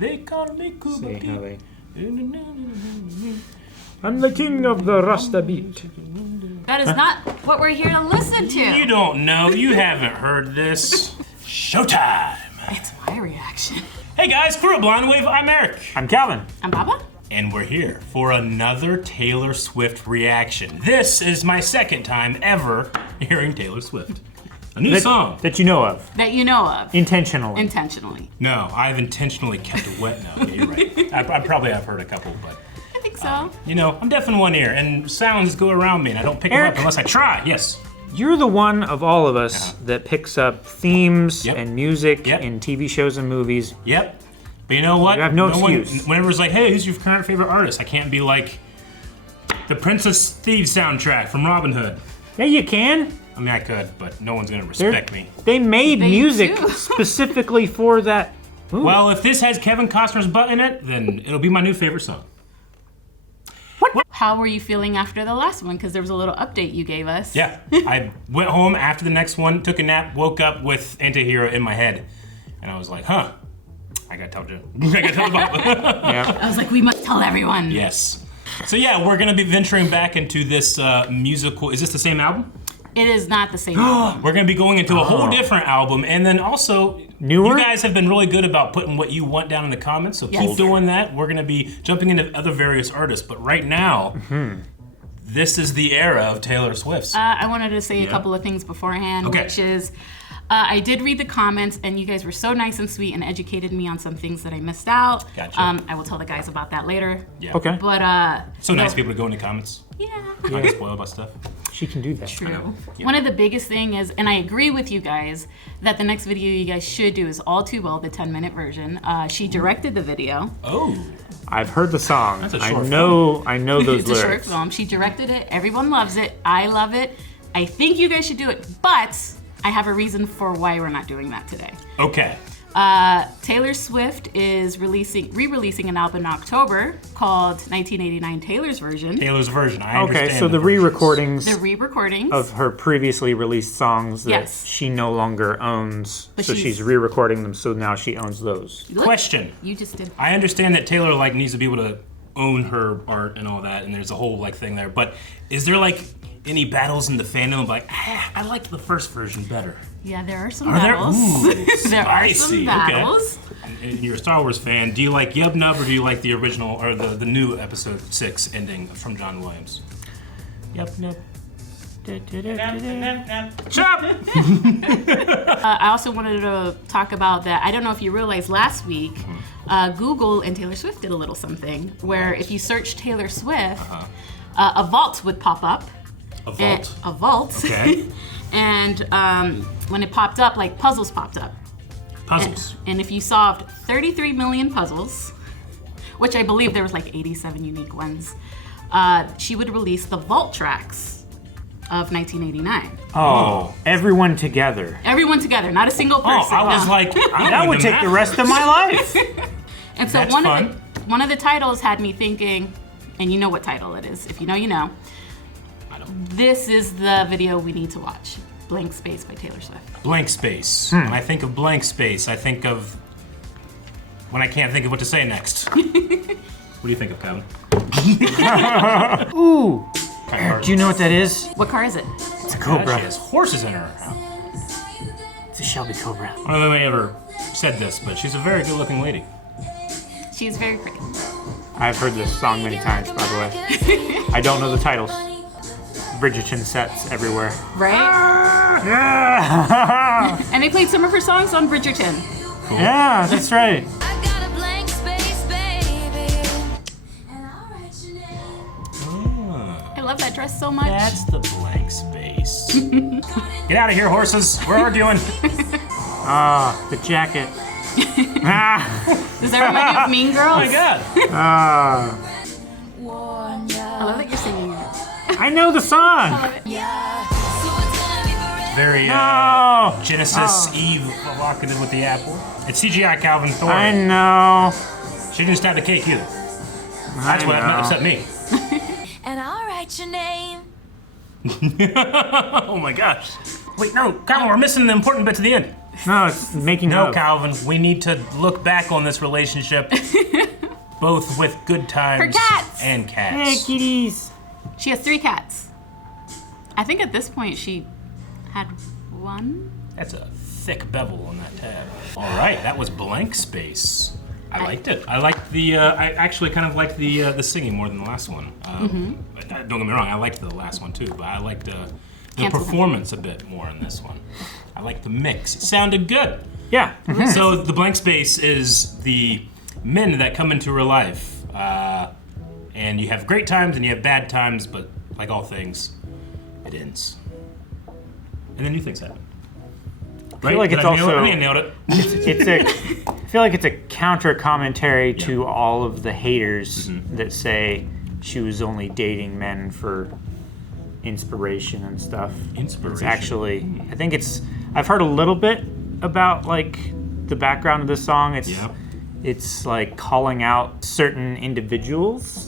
They call me Cuban Eric. I'm the king of the Rasta beat. That is not what we're here to listen to. You don't know. You haven't heard this. Showtime. It's my reaction. Hey guys, crew of Blind Wave, I'm Eric. I'm Calvin. I'm Baba. And we're here for another Taylor Swift reaction. This is my second time ever hearing Taylor Swift. A new song. That you know of. That you know of. Intentionally. Intentionally. No, I've intentionally kept it wet now. Yeah, you're right. I probably have heard a couple, but... I think so. You know, I'm deaf in one ear, and sounds go around me, and I don't pick them up unless I try. Yes. You're the one of all of us that picks up themes and music in TV shows and movies. Yep. But you know what? You have no excuse. Whenever it's like, hey, who's your current favorite artist? I can't be like, the Princess Thieves soundtrack from Robin Hood. Yeah, you can. I mean, I could, but no one's gonna respect me. They made music specifically for that movie. Well, if this has Kevin Costner's butt in it, then it'll be my new favorite song. How were you feeling after the last one? Because there was a little update you gave us. Yeah, I went home after the next one, took a nap, woke up with Antihero in my head, and I was like, huh, I gotta tell Jim. I gotta tell Bob. I was like, we must tell everyone. Yes. So yeah, we're gonna be venturing back into this musical. Is this the same album? It is not the same album. We're gonna be going into a whole different album, and then also, newer? You guys have been really good about putting what you want down in the comments, so keep doing that. We're gonna be jumping into other various artists, but right now, this is the era of Taylor Swift's. I wanted to say a couple of things beforehand, which is, I did read the comments, and you guys were so nice and sweet and educated me on some things that I missed out. Gotcha. I will tell the guys about that later. Yeah. Okay. But so nice people to go in the comments. Yeah. I get spoiled by stuff. She can do that. True. One of the biggest thing is, and I agree with you guys, that the next video you guys should do is All Too Well, the 10-minute version. She directed the video. Oh. I've heard the song. That's a short I know those It's lyrics. a short film. She directed it. Everyone loves it. I love it. I think you guys should do it, but I have a reason for why we're not doing that today. Okay. Taylor Swift is re-releasing an album in October called 1989 Taylor's Version. Taylor's Version, I understand. Okay, so the re-recordings of her previously released songs that she no longer owns, but so she's re-recording them, so now she owns those. Question. You just did. I understand that Taylor needs to be able to own her art and all that, and there's a whole thing there, but is there any battles in the fandom I like the first version better? Yeah, there are some battles. There are some battles. Okay. And you're a Star Wars fan. Do you like Yub Nub or do you like the original or the new episode 6 ending from John Williams? Yub Nub. Shut up! I also wanted to talk about that. I don't know if you realized last week, Google and Taylor Swift did a little something where if you search Taylor Swift, a vault would pop up. A vault? A vault. Okay. And when it popped up, puzzles popped up. Puzzles. And if you solved 33 million puzzles, which I believe there was 87 unique ones, she would release the vault tracks of 1989. Oh, everyone together. Everyone together, not a single person. Oh, I was like, that would take the rest of my life. And so one of the titles had me thinking, and you know what title it is. If you know, you know. I don't. This is the video we need to watch. Blank Space by Taylor Swift. Blank Space. When I think of Blank Space, I think of when I can't think of what to say next. What do you think of, Kevin? Ooh. Do you know what that is? What car is it? It's a Cobra. She has horses in her. It's a Shelby Cobra. I don't know if I ever said this, but she's a very good-looking lady. She's very pretty. I've heard this song many times, by the way. I don't know the titles. Bridgerton sets everywhere. Right? Yeah! And they played some of her songs on Bridgerton. Cool. Yeah, that's right. I love that dress so much. That's the blank space. Get out of here, horses. We're arguing. The jacket. Does that remind you of Mean Girls? Oh my God. I love that you're singing it. I know the song. Very Genesis Eve evocative with the apple. It's CGI Calvin Thorne. I know. She didn't stab the cake either. That's what upset me. And I'll write your name. Oh my gosh. Wait, no, Calvin, we're missing the important bit to the end. No, it's making No, up. Calvin, we need to look back on this relationship, both with good times Her cats. and cats. Hey, kitties. She has 3 cats. I think at this point she had 1. That's a thick bevel on that tab. All right, that was Blank Space. I liked it. I liked the. I actually kind of liked the singing more than the last one. But don't get me wrong, I liked the last one too, but I liked the performance a bit more in this one. I liked the mix. It sounded good. Yeah. So the Blank Space is the men that come into her life, and you have great times and you have bad times, but like all things, it ends, and then new things happen. Right? I feel like it's also. I think I nailed it. I feel like it's a counter commentary to all of the haters that say she was only dating men for inspiration and stuff. Inspiration. It's actually, I think it's. I've heard a little bit about like the background of the song. It's like calling out certain individuals.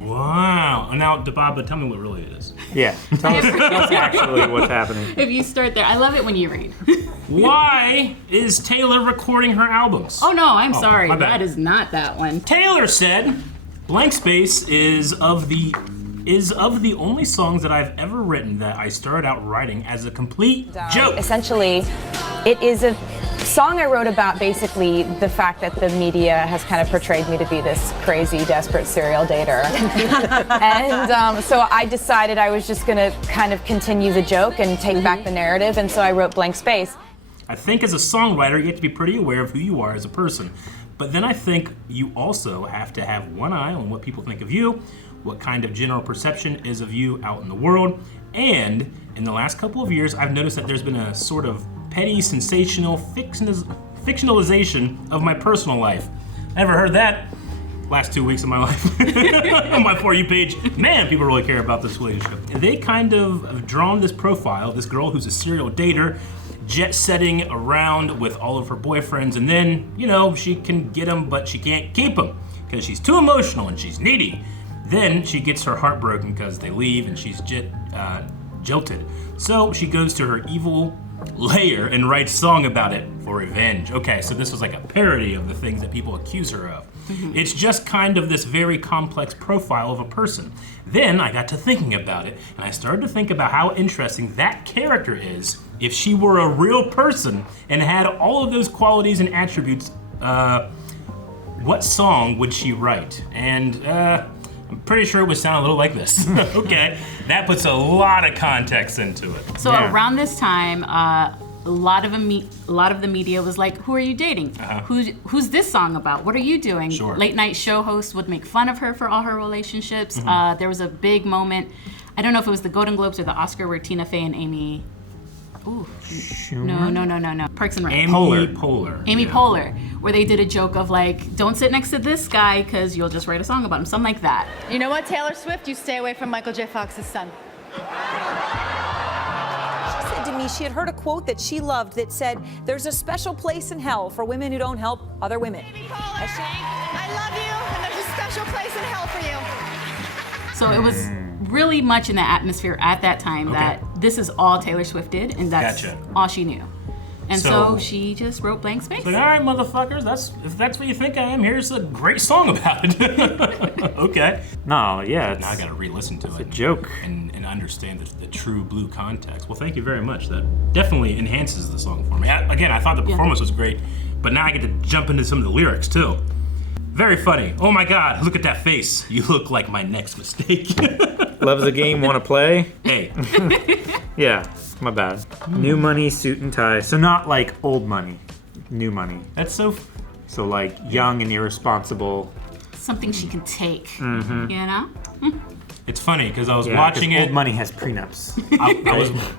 Wow. Now, Dababa, tell me what really it is. Yeah. Tell us actually what's happening. If you start there, I love it when you read. Why is Taylor recording her albums? Oh no, I'm sorry. my bad. That is not that one. Taylor said, "Blank Space is of the only songs that I've ever written that I started out writing as a complete joke." Essentially, it is a song I wrote about basically the fact that the media has kind of portrayed me to be this crazy, desperate serial dater. And so I decided I was just going to kind of continue the joke and take back the narrative, and so I wrote Blank Space. I think as a songwriter, you have to be pretty aware of who you are as a person. But then I think you also have to have one eye on what people think of you, what kind of general perception is of you out in the world. And in the last couple of years, I've noticed that there's been a sort of petty, sensational fictionalization of my personal life. Never heard that last 2 weeks of my life on my For You page. Man, people really care about this relationship. They kind of have drawn this profile, this girl who's a serial dater, jet-setting around with all of her boyfriends, and then, you know, she can get them, but she can't keep them because she's too emotional and she's needy. Then she gets her heart broken because they leave and she's jilted. So she goes to her evil lair and writes a song about it for revenge. Okay, so this was like a parody of the things that people accuse her of. It's just kind of this very complex profile of a person. Then I got to thinking about it, and I started to think about how interesting that character is if she were a real person and had all of those qualities and attributes. What song would she write? And I'm pretty sure it would sound a little like this. Okay, that puts a lot of context into it. So around this time, a lot of the media was like, "Who are you dating? Who's this song about? What are you doing?" Sure. Late night show hosts would make fun of her for all her relationships. There was a big moment. I don't know if it was the Golden Globes or the Oscar where Tina Fey and Amy. No. Parks and Rec. Amy Poehler, where they did a joke of like, "Don't sit next to this guy because you'll just write a song about him," something like that. You know what, Taylor Swift? You stay away from Michael J. Fox's son. She said to me she had heard a quote that she loved that said, "There's a special place in hell for women who don't help other women." I love you, and there's a special place in hell for you. So it was really much in the atmosphere at that time that this is all Taylor Swift did, and that's all she knew. And so she just wrote Blank Space. Like, all right, motherfuckers, if that's what you think I am, here's a great song about it. Okay. No, yeah. Now I gotta re-listen to it. It's a joke. And understand the true blue context. Well, thank you very much. That definitely enhances the song for me. I thought the performance was great, but now I get to jump into some of the lyrics too. Very funny. Oh my God, look at that face. You look like my next mistake. Loves a game, wanna play? Hey. Yeah, my bad. New money, suit and tie. So not like old money, new money. That's so... So like young and irresponsible. Something she can take, you know? It's funny because I was watching it. Old money has prenups.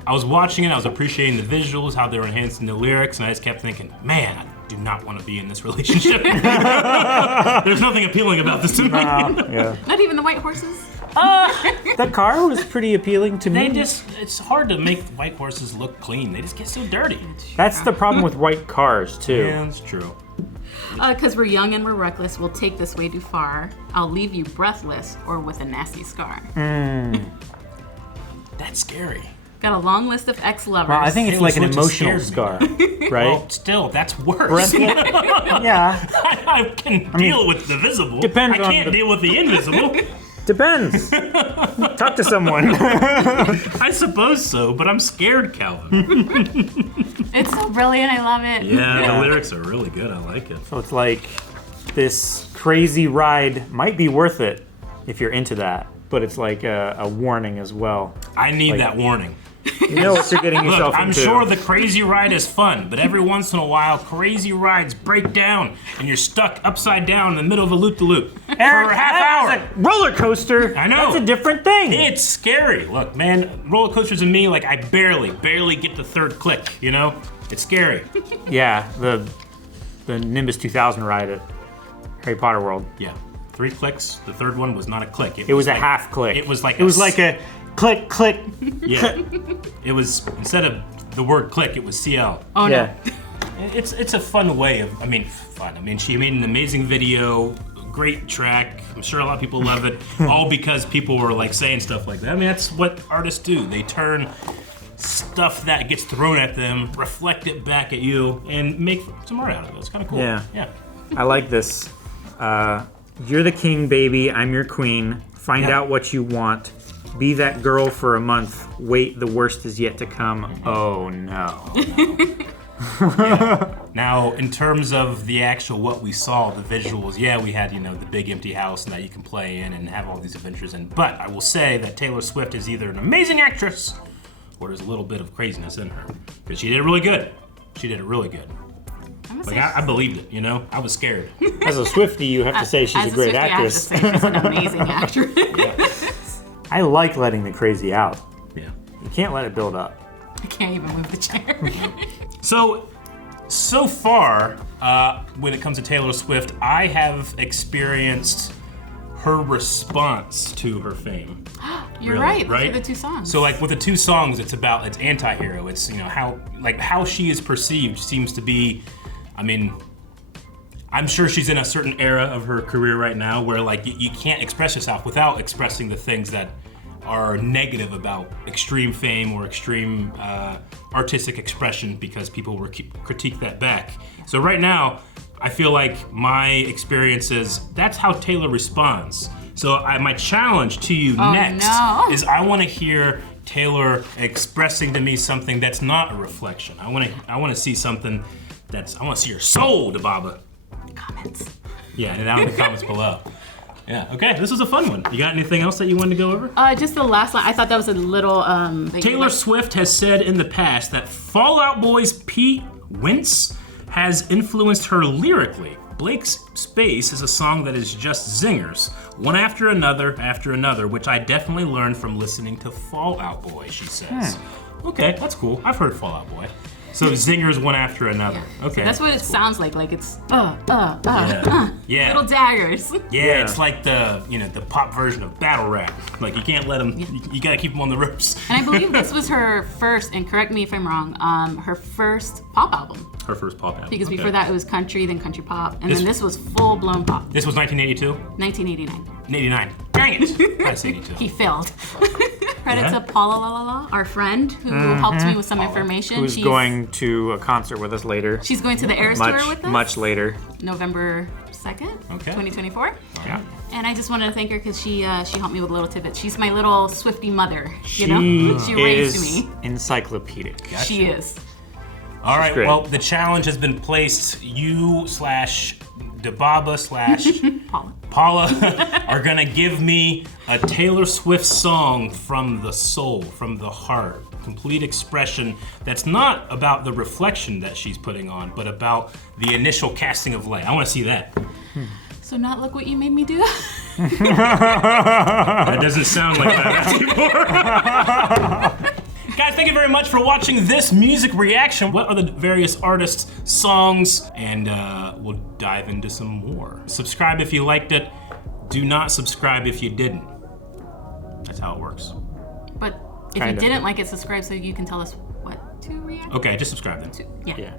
I was watching it. I was appreciating the visuals, how they were enhancing the lyrics, and I just kept thinking, man, I do not want to be in this relationship. There's nothing appealing about this to me. Not even the white horses? The car was pretty appealing to me. It's hard to make white horses look clean. They just get so dirty. That's the problem with white cars too. Yeah, that's true. Because we're young and we're reckless, we'll take this way too far. I'll leave you breathless or with a nasty scar. That's scary. Got a long list of ex-lovers. Well, I think it's Taylor like an Swift emotional just scar, scares right? Well, still, that's worse. Yeah, I can deal with the visible. depends I on can't the- deal with the invisible. depends. Talk to someone. I suppose so, but I'm scared, Calvin. It's so brilliant. I love it. Yeah, the lyrics are really good. I like it. So it's like this crazy ride might be worth it if you're into that, but it's like a warning as well. I need Like- that warning. You know what you're getting yourself Look, I'm into. sure the crazy ride is fun, but every once in a while, crazy rides break down, and you're stuck upside down in the middle of a loop-de-loop for Eric, a half that hour. was a roller coaster. I know. That's a different thing. It's scary. Look, man, roller coasters and me, like I barely get the third click. You know, it's scary. Yeah, the Nimbus 2000 ride at Harry Potter World. Yeah, 3 clicks. The third one was not a click. It was a like- half click. It was like it was like a click click. Yeah. It was, instead of the word click, it was CL. Oh no. Yeah. It's a fun way of, fun. I mean, she made an amazing video, great track. I'm sure a lot of people love it, all because people were like saying stuff like that. I mean, that's what artists do. They turn stuff that gets thrown at them, reflect it back at you, and make some art out of it. It's kind of cool. Yeah. Yeah. I like this. You're the king, baby. I'm your queen. Find Yeah. out what you want. Be that girl for a month. Wait, the worst is yet to come. Oh no. Now, in terms of the actual what we saw, the visuals, yeah, we had, the big empty house that you can play in and have all these adventures in. But I will say that Taylor Swift is either an amazing actress or there's a little bit of craziness in her. Because she did it really good. She did it really good. I'm gonna Like, say I believed it, I was scared. As a Swiftie, you have to say she's as a great Swiftie, actress. I have to say she's an amazing actress. I like letting the crazy out. Yeah. You can't let it build up. I can't even move the chair. So far, when it comes to Taylor Swift, I have experienced her response to her fame. You're Really, right. Those right? are the 2 songs. So like with the 2 songs, it's anti-hero. It's how she is perceived seems to be. I'm sure she's in a certain era of her career right now where like you can't express yourself without expressing the things that are negative about extreme fame or extreme artistic expression, because people will critique that back. So right now, I feel like my experience is that's how Taylor responds. So my challenge to you next is I want to hear Taylor expressing to me something that's not a reflection. I want to see something I want to see your soul, Dababa. Comments. Yeah, and down in the comments below. Yeah, okay, this was a fun one. You got anything else that you wanted to go over? Just the last line. I thought that was a little. Taylor Swift has said in the past that Fall Out Boy's Pete Wentz has influenced her lyrically. Blake's Space is a song that is just zingers, one after another, which I definitely learned from listening to Fall Out Boy, she says. Okay, that's cool. I've heard Fall Out Boy. So zingers one after another. Okay. That's what it sounds like. Like it's Yeah. little daggers. Yeah, it's like the the pop version of battle rap. Like you can't let them. You gotta keep them on the ropes. And I believe this was her first, and correct me if I'm wrong, her first pop album. Her first pop album. Because before that it was country, then country pop, and This- then this was full blown pop. This was 1982. 1989. 89. Dang it! That's 82. He failed. Credit Yeah. to Paula La La La, our friend who helped me with some information. Who's going to a concert with us later. She's going to the Eras Tour with us. Much later. November 2nd, 2024. Yeah. And I just wanted to thank her because she helped me with little tidbits. She's my little Swiftie mother. She She raised is me. encyclopedic. She is. All right. great. Well, the challenge has been placed. You / Dababa / Paula are gonna give me a Taylor Swift song from the soul, from the heart, complete expression that's not about the reflection that she's putting on, but about the initial casting of light. I want to see that. So not look what you made me do. That doesn't sound like that anymore. Guys, thank you very much for watching this music reaction. What are the various artists' songs? And we'll dive into some more. Subscribe if you liked it. Do not subscribe if you didn't. That's how it works. But if Kinda. you didn't like it, subscribe so you can tell us what to react Okay, just subscribe then. to. Yeah. Yeah.